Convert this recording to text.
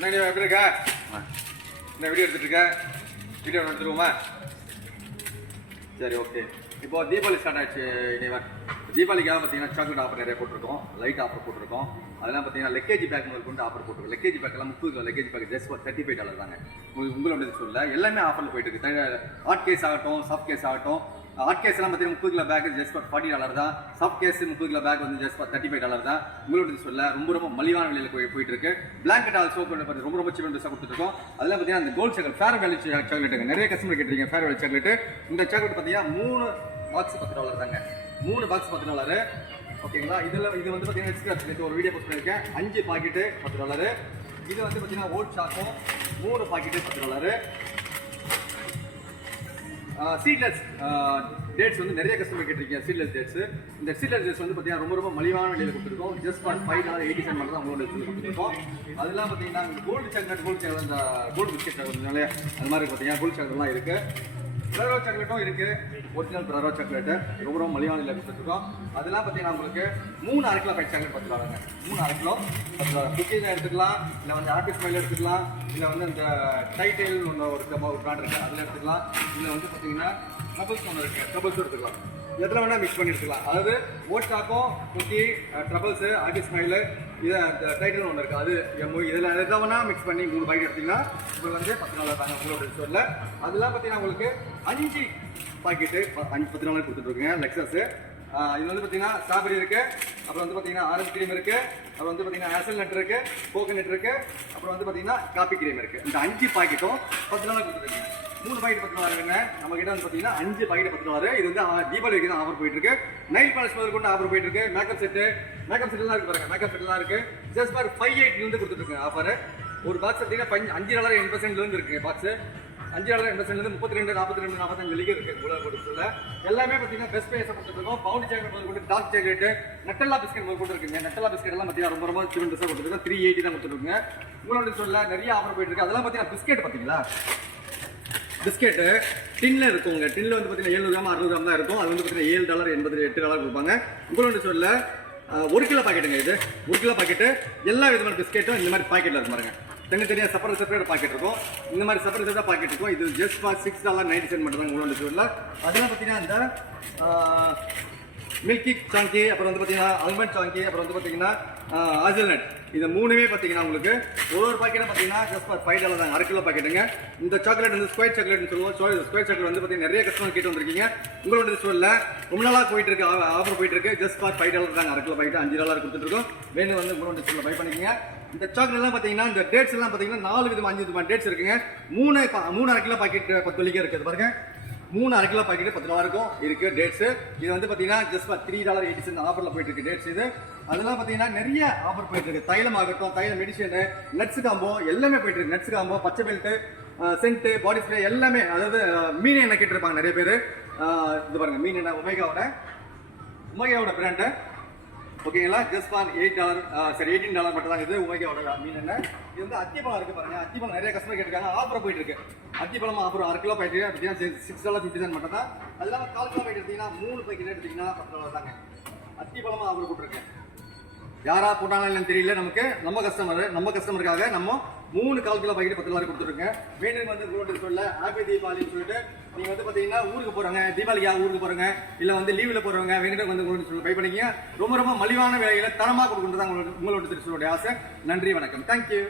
என்ன நீ எப்படி இருக்க? என்ன வீடியோ எடுத்துட்டு இருக்க? வீடியோ எடுத்துருவோமா? சரி, ஓகே. இப்போ தீபாவளி ஸ்டார்ட் ஆயிடுச்சு. இனிவன் தீபாவளிக்காக பார்த்தீங்கன்னா சாக்லேட் ஆஃபர் நிறைய போட்டிருக்கோம், லைட் ஆஃபர் போட்டிருக்கோம். அதெல்லாம் பார்த்தீங்கன்னா லெக்கேஜ் பேக் முதல் கொண்டு ஆஃபர் போட்டிருக்கோம். லெக்கேஜ் பேக் எல்லாம் 30 கிலோ லெக்கேஜ் பேக் ஜஸ்ட் $35 தாங்க. உங்களோட சொல்ல எல்லாமே ஆஃபரில் போயிட்டு இருக்கு. ஹாட் கேஸ் ஆகட்டும், சாஃப்ட் கேஸ் ஆகட்டும். ஹாட் கேஸ் எல்லாம் பார்த்தீங்கன்னா 30 கிலோ பேக் ஜஸ்ட் $40 தான். சாஃப்ட் கேஸ் 30 கிலோ பேக் வந்து ஜஸ்ட் $35 தான். உங்களோட சொல்ல ரொம்ப மலிவான விலையில் போயிட்டு இருக்கு. பிளாங்கெட் ஆல்சோ ரொம்ப சீப் ட்ரெஸ்ஸாக கொடுத்துருக்கோம். அதெல்லாம் பார்த்தீங்கன்னா அந்த கோல்ட் சாக்லேட் ஃபேர் வேலி சாக்லேட்டுங்க நிறைய கஸ்டமர் கேட்டிருக்கீங்க. ஃபேர் வேலி சாக்லேட் இந்த சாக்லேட் பார்த்தீங்கன்னா 3 பாக்ஸ் $10 தாங்க. 3 பாக்ஸ் $10. ஓகேங்களா? இது வந்து பார்த்தீங்கன்னா ஒரு வீடியோ போஸ்ட் பண்ணியிருக்கேன். 5 பாக்கெட்டு $10. இது வந்து பார்த்தீங்கன்னா ஓட் சாக்கும் 3 பாக்கெட்டு $10. சீட்லெஸ் டேட்ஸ் வந்து நிறைய கஸ்டமர் கேட்டிருக்கீங்க. சீட்லெஸ் டேட்ஸ் இந்த சீட்லெஸ் டேட்ஸ் வந்து பார்த்தீங்கன்னா ரொம்ப மலிவான விலையில் கொடுத்துருக்கோம். ஜஸ்ட் ஃபார் $5.80 மட்டும் தான் உங்களோட கொடுத்துருக்கோம். அதெல்லாம் பார்த்தீங்கன்னா கோல்டு சாக்லேட் அந்த கோல்டு பிஸ்கெட் அந்த மாதிரி பார்த்தீங்கன்னா கோல்டு சாக்லேட்லாம் இருக்குது. பிரரோ சாக்லேட்டும் இருக்கு. ஒரிஜினல் பிரரோ சாக்லேட்டு ரொம்ப மலிவான விலையில் கொடுத்துருக்கோம். அதெல்லாம் பார்த்தீங்கன்னா உங்களுக்கு 3 அரை கிலோ பேக் சாக்லேட் $10. 3 அரை கிலோ $10. குக்கீஸ் எடுத்துக்கலாம், இல்லை வந்து ஆப்பிள் ஸ்மைல் எடுத்துக்கலாம், இல்லை வந்து இந்த டைடைல் ஒரு பிராண்ட் இருக்குது அதில் எடுத்துக்கலாம், இல்லை வந்து பார்த்தீங்கன்னா ட்ரபிள்ஸ் ஒன்று இருக்குது ட்ரபிள்ஸும் எடுத்துக்கலாம். எதில் வேணால் மிக்ஸ் பண்ணி எடுத்துக்கலாம். அதாவது ஓட் சாக்கும் குக்கி ட்ரபிள்ஸு ஆப்பிள் ஸ்மைலு இதை அந்த டைட்டில் ஒன்று இருக்குது அது இதில் எதை வேணால் மிக்ஸ் பண்ணி 3 பாக்கெட் எடுத்திங்கன்னா உங்களுக்கு வந்து $10 தாங்க உங்களோட ஸ்டோரில். அதெல்லாம் பார்த்தீங்கன்னா உங்களுக்கு 5 பாக்கெட்டு $10 கொடுத்துட்ருக்குங்க லெக்ஸஸு. இது வந்து பார்த்தீங்கன்னா ஸ்ட்ராபெரி இருக்குது, அப்புறம் வந்து பார்த்தீங்கன்னா ஆரஞ்சு க்ரீம் இருக்குது, அப்புறம் வந்து பார்த்தீங்கன்னா ஆசல் நட் இருக்குது, கோகனட் இருக்குது, அப்புறம் வந்து பார்த்தீங்கன்னா காப்பி க்ரீம் இருக்குது. இந்த 5 பாக்கெட்டும் $10 கொடுத்துருக்குங்க. 3 பாக்கெட் $10 நம்ம கிட்ட வந்து பார்த்தீங்கன்னா 5 பாக்கெட் $10. இது வந்து தீபாவளிக்கு தான் ஆஃபர் போயிட்டு இருக்கு. நைல் பாலிஷ் முதல் கொண்டு ஆஃபர் போயிட்டு இருக்கு. மேக்கப் செட்லாம் இருக்கு பாருங்க. மேக்கப் செட்லாம் இருக்கு. ஜஸ்ட் ஃபார் $5.80 கொடுத்துட்டு ஆஃபர். ஒரு பாக்ஸ் பார்த்தீங்கன்னா $5.80 இருக்கு. பாக்ஸ் $5.80 32, 42, 45 வரைக்கும் இருக்கு. கொடுத்துல எல்லாமே பார்த்தீங்கன்னா பெஸ்ட் பிரைஸை கொடுத்துருக்கோம். பவுண்ட் சாக்லேட் முதல் கொண்டு டார்க் சாக்லேட் நட்டல்லா பிஸ்கெட் முதல் கொண்டு இருக்குங்க. நட்டல்லா பிஸ்கெட் எல்லாம் பார்த்தீங்கன்னா ரொம்ப சீப் ட்ரெஸ்ஸாக கொடுத்துருக்கோம். $3.80 தான் கொடுத்துருக்குங்க. உங்களோட சொல்ல நிறைய ஆஃபர் போயிட்டு இருக்கு. அதெல்லாம் பார்த்தீங்கன்னா பிஸ்கெட் பார்த்தீங்களா, பிஸ்கெட்டு டின்ல இருக்குங்க. டின்ல வந்து பார்த்தீங்கன்னா 700 கிராம் 600 கிராம் தான் இருக்கும். அது வந்து பார்த்தீங்கன்னா $7.88 கொடுப்பாங்க. உங்களோட சொல்ல 1 கிலோ பாக்கெட்டுங்க. இது 1 கிலோ பாக்கெட்டு எல்லா விதமான பிஸ்கெட்டும் இந்த மாதிரி பாக்கெட்டில் இருக்கு பாருங்க. தனித்தனியாக செப்பரேட் பாக்கெட் இருக்கும். இந்த மாதிரி செப்பரேட் பாக்கெட் இருக்கும். இது ஜஸ்ட் ஃபார் $6.90 மட்டும் தான் உங்களோட சொல்ல. அதெல்லாம் பார்த்தீங்கன்னா இந்த மில்கி சாங்கி, அப்புறம் வந்து பார்த்தீங்கன்னா அல்மண்ட் சாங்கி, அப்புறம் வந்து பார்த்தீங்கன்னா ஹாசல்நட், இந்த 3மே பார்த்தீங்கன்னா உங்களுக்கு ஒரு பாக்கெட்டாக பார்த்தீங்கன்னா ஜஸ்ட் ஃபார் $5 தான். 1/2 கிலோ பாக்கெட்டுங்க. இந்த சாக்லேட் வந்து ஸ்கொயர் சாக்லேட்னு சொல்லுவோம். ஸ்கொயர் சாக்லேட் வந்து பார்த்தீங்கன்னா நிறைய கஸ்டமர் கேட்டு வந்திருக்கீங்க. உங்களோட சொல்ல ரொம்ப நாளாக போயிட்டு இருக்கு, ஆஃபர் போயிட்டு இருக்கு. ஜஸ்ட் ஃபார் $5 தாங்க. 1/2 கிலோ பாக்கெட் $5 கொடுத்துருக்கோம். வேணும் வந்து உங்களோட சொல்ல பை பண்ணிக்கோங்க. இந்த சாக்லேட்லாம் பார்த்தீங்கன்னா இந்த டேட்ஸ் எல்லாம் பார்த்தீங்கன்னா 4 விதமாக 5 விதமான டேட்ஸ் இருக்குங்க. 3 1/2 கிலோ பாக்கெட் 10 வரைக்கும் இருக்குது பாருங்க. 3 1/2 கிலோ பாக்கெட் $10 இருக்கும் இருக்கு டேட்ஸ். இது வந்து பார்த்தீங்கன்னா ஜஸ்ட் ஃபார் $3.80 ஆஃபரில் போயிட்டு இருக்கு டேட்ஸ். இது அதெல்லாம் பார்த்தீங்கன்னா நிறைய ஆஃபர் போயிட்டு இருக்கு. தைலம் ஆகட்டும், தைலம் மெடிசன், நட்ஸ் காம்போ எல்லாமே போயிட்டு இருக்கு. நட்ஸ் காம்போ, பச்சை பெல்ட்டு, சென்ட்டு, பாடி ஸ்ப்ரே எல்லாமே. அதாவது மீன் எண்ணெய் கேட்டிருப்பாங்க நிறைய பேர். இது பாருங்க மீன் எண்ணெய் உமேகாவோட பிராண்டு. ஓகேங்களா? ஜஸ்ட் ஃபார் $18 மட்டும் தான் இது உமேகாவோட மீன் எண்ணெய். இது வந்து அத்திப்பழம் இருக்கு பாருங்க. அத்திப்பழம் நிறைய கஸ்டமர் கேட்டிருக்காங்க. ஆஃபர் போயிட்டு இருக்கு. அத்திப்பழம் ஆஃபர் 1/2 கிலோ பாக்கெட் பார்த்தீங்கன்னா $6.50 மட்டும் தான். அது இல்லாமல் 1/4 கிலோ பாக்கெட் எடுத்தீங்கன்னா 3 பாக்கெட் எடுத்தீங்கன்னா $10 தாங்க. அத்திப்பழமா ஆஃபர் போட்டிருக்கேன். யாரா போட்டாங்கன்னு தெரியல. நமக்கு நம்ம கஸ்டமருக்காக நம்ம 3 1/4 கிலோ பாக்கெட் $10 கொடுத்துருங்க. வேணும் வந்து உங்களோட சொல்ல ஹாப்பி தீபாவளின்னு சொல்லிட்டு நீங்கள் வந்து பார்த்தீங்கன்னா ஊருக்கு போகிறாங்க, தீபாவளிக்காக ஊருக்கு போகிறாங்க, இல்லை வந்து லீவில் போகிறவங்க வேணும் வந்து உங்களோட சொல்ல பை பண்ணிக்கிங்க. ரொம்ப மலிவான விலையில் தரமாக கொடுக்குறது தான் உங்களோட திருச்சியோட ஆசை. நன்றி, வணக்கம், தேங்க்யூ.